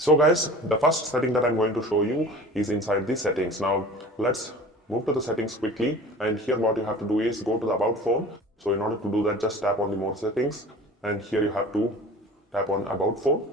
So guys, the first setting that I'm going to show you is inside the settings. Now let's move to the settings quickly, and here what you have to do is go to the about phone. So in order to do that, just tap on the more settings, and here you have to tap on about phone.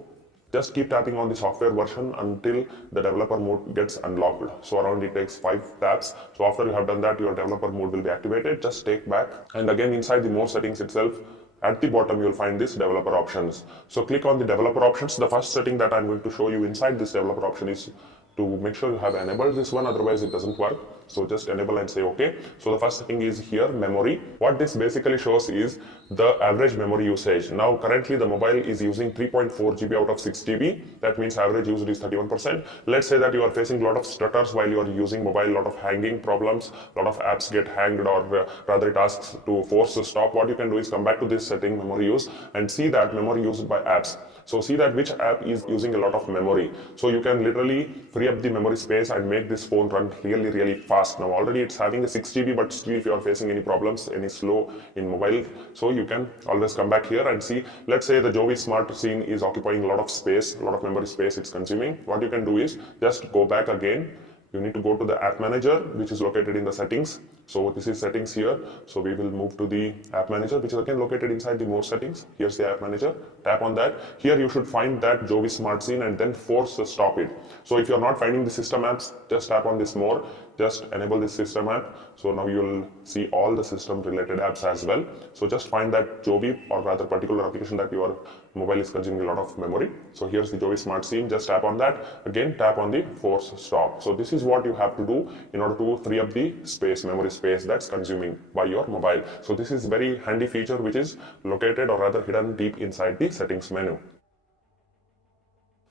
Just keep tapping on the software version until the developer mode gets unlocked. So around it takes 5 taps. So after you have done that, your developer mode will be activated. Just take back, and again inside the more settings itself, at the bottom you will find this developer options. So click on the developer options. The first setting that I'm going to show you inside this developer option is to make sure you have enabled this one, otherwise it doesn't work. So just enable and say OK. So the first setting is here, memory. What this basically shows is the average memory usage. Now currently the mobile is using 3.4 GB out of 6 GB. That means average usage is 31%. Let's say that you are facing a lot of stutters while you are using mobile, a lot of hanging problems, a lot of apps get hanged, or rather it asks to force a stop. What you can do is come back to this setting, memory use, and see that memory used by apps. So see that which app is using a lot of memory. So you can literally free up the memory space and make this phone run really fast. Now already it's having a 6 GB, but still if you are facing any problems, any slow in mobile, so you can always come back here and see. Let's say the Jovi Smart Scene is occupying a lot of space, a lot of memory space it's consuming. What you can do is just go back again. You need to go to the app manager, which is located in the settings. So this is settings here. So we will move to the app manager, which is again located inside the more settings. Here's the app manager. Tap on that. Here you should find that Jovi Smart Scene and then force stop it. So if you're not finding the system apps, just tap on this more. Just enable this system app. So now you'll see all the system related apps as well. So just find that Jovi, or rather particular application that your mobile is consuming a lot of memory. So here's the Jovi Smart Scene. Just tap on that. Again, tap on the force stop. So this is what you have to do in order to free up the space, memory space that's consuming by your mobile. So this is very handy feature which is located, or rather hidden deep inside the settings menu.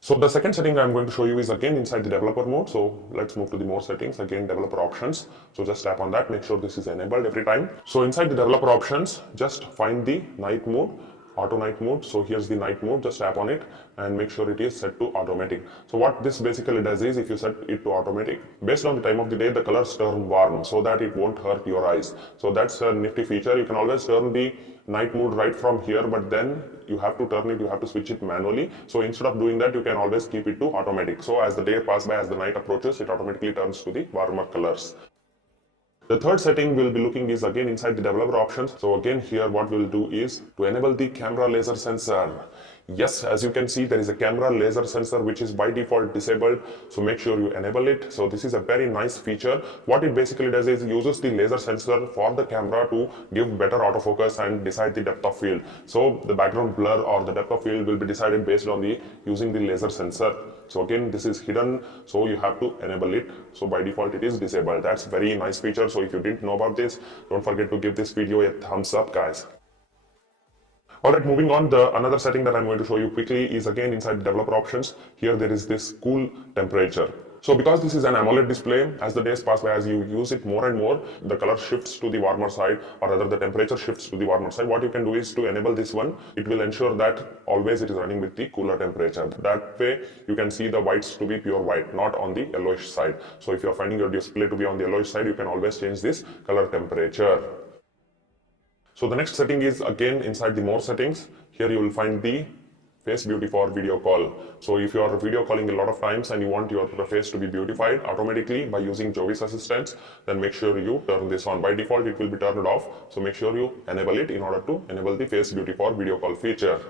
So the second setting I'm going to show you is again inside the developer mode. So let's move to the more settings, again developer options. So just tap on that, make sure this is enabled every time. So inside the developer options, just find the night mode, auto night mode. So here's the night mode, just tap on it and make sure it is set to automatic. So what this basically does is, if you set it to automatic, based on the time of the day, the colors turn warm so that it won't hurt your eyes. So that's a nifty feature. You can always turn the night mode right from here, but then you have to turn it, you have to switch it manually. So instead of doing that, you can always keep it to automatic. So as the day passes by, as the night approaches, it automatically turns to the warmer colors. The third setting we'll be looking is again inside the developer options. So again here what we'll do is to enable the camera laser sensor. Yes, as you can see, there is a camera laser sensor which is by default disabled. So make sure you enable it. So this is a very nice feature. What it basically does is uses the laser sensor for the camera to give better autofocus and decide the depth of field. So the background blur or the depth of field will be decided based on the using the laser sensor. So again, this is hidden, so you have to enable it. So by default it is disabled. That's very nice feature. So if you didn't know about this, don't forget to give this video a thumbs up, guys. Alright, moving on, another setting that I'm going to show you quickly is again inside developer options. Here there is this cool temperature. So because this is an AMOLED display, as the days pass by, as you use it more and more, the color shifts to the warmer side, or rather the temperature shifts to the warmer side. What you can do is to enable this one. It will ensure that always it is running with the cooler temperature. That way you can see the whites to be pure white, not on the yellowish side. So if you're finding your display to be on the yellowish side, you can always change this color temperature. So the next setting is again inside the more settings. Here you will find the face beauty for video call. So if you are video calling a lot of times and you want your face to be beautified automatically by using Jovi's assistants, then make sure you turn this on. By default it will be turned off, so make sure you enable it in order to enable the face beauty for video call feature.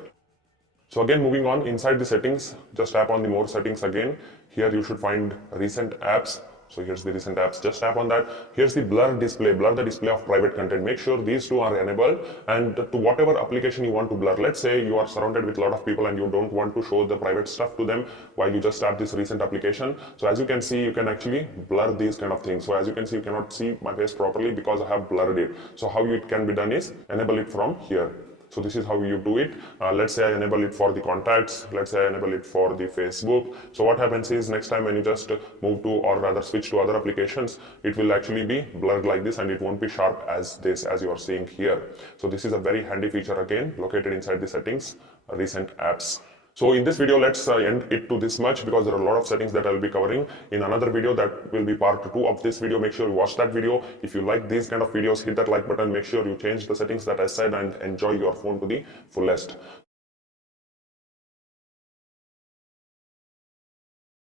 So again, moving on inside the settings, just tap on the more settings again. Here you should find recent apps. So here's the recent apps, just tap on that. Here's the blur display, blur the display of private content. Make sure these two are enabled, and to whatever application you want to blur. Let's say you are surrounded with a lot of people and you don't want to show the private stuff to them while you just tap this recent application. So as you can see, you can actually blur these kind of things. So as you can see, you cannot see my face properly because I have blurred it. So how it can be done is enable it from here. So this is how you do it. Let's say I enable it for the contacts. Let's say I enable it for the Facebook. So what happens is next time when you just move to, or rather switch to other applications, it will actually be blurred like this and it won't be sharp as this, as you are seeing here. So this is a very handy feature again located inside the settings, recent apps. So in this video, let's end it to this much because there are a lot of settings that I'll be covering. In another video that will be part 2 of this video, make sure you watch that video. If you like these kind of videos, hit that like button, make sure you change the settings that I said and enjoy your phone to the fullest.